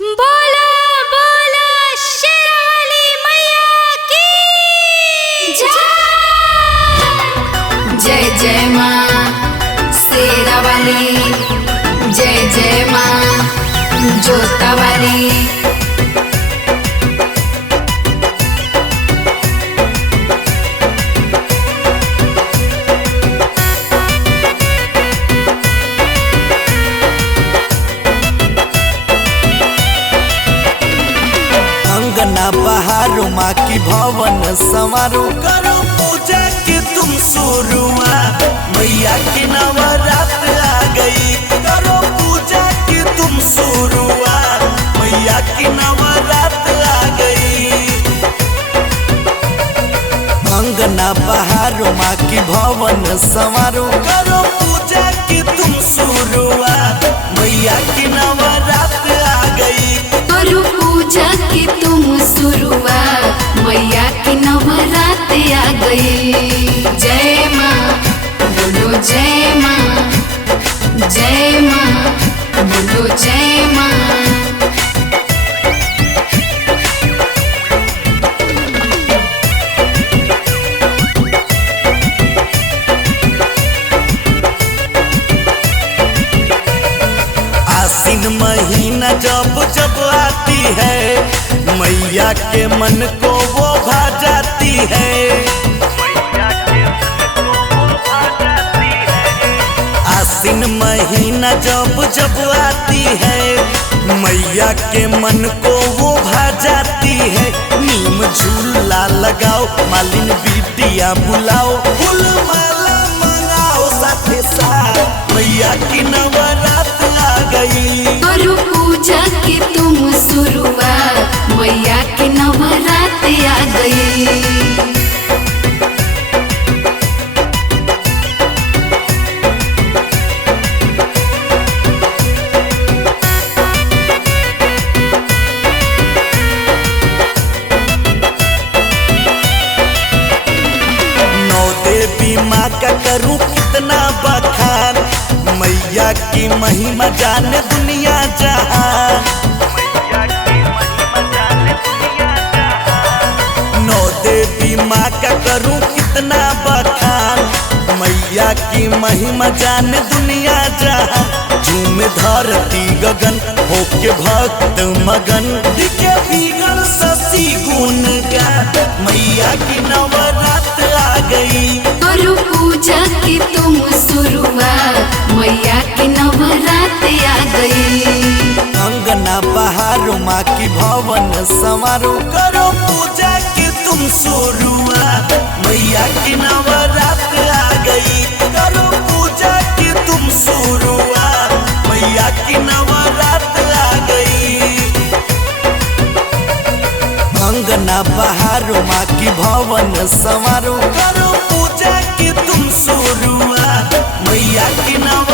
बोला बोला शेरावाली मैया की जय। जय जय माँ शेरावाली, जय जय माँ जोतावाली। अंगना बहारो माँ की भवन संवारो, करो पूजा की तुम शुरुआत। मैया की नवरात्र आ गई, करो पूजा की तुम शुरुआत। मैया की नवरात्र आ गई। अंगना बहारो माँ की भवन संवारो, करो पूजा की तुम शुरुआत। मैया की नवरात्र आ गई, करो पूजा की तुम शुरुआत। मैया की नवरात्र आ गई। जय माँ बोलो जय माँ, जय माँ बोलो जय माँ। आसीन महीना जब जब आती है, मैया के मन को वो भा जाती है। आसीन महीना जब जब आती है, मैया के मन को वो भा जाती है। नीम झूला लगाओ, मालिन बिटिया बुलाओ, फूल माला मंगाओ साथे साथ। मैया की नवरात्र आ गई, करो पूजा की तुम शुरुआत। मैया की नवरात्र आ गई। नौ देवी माँ का करूं कितना बखान। मैया की महिमा जाने दुनिया जहान। नौ देवी माँ का करूं कितना बखान। मैया की महिमा जाने दुनिया जहान। झूम धरती गगन, होके भक्त मगन, दिखे भीगल शशि गुण गा। मैया की नवरात्र आ गई, करो पूजा की तुम शुरुआत। मैया की नवरात्र आ गई। अंगना बहारो माँ की भवन संवारो, करो पूजा की तुम शुरुआत। मैया की नवरात्र आ गई, करो पूजा की तुम शुरुआत। मैया की नवरात्र आ गई। अंगना बहारो माँ की भवन संवारो, करो पूजा की तुम शुरुआत। मैया की नवरात्र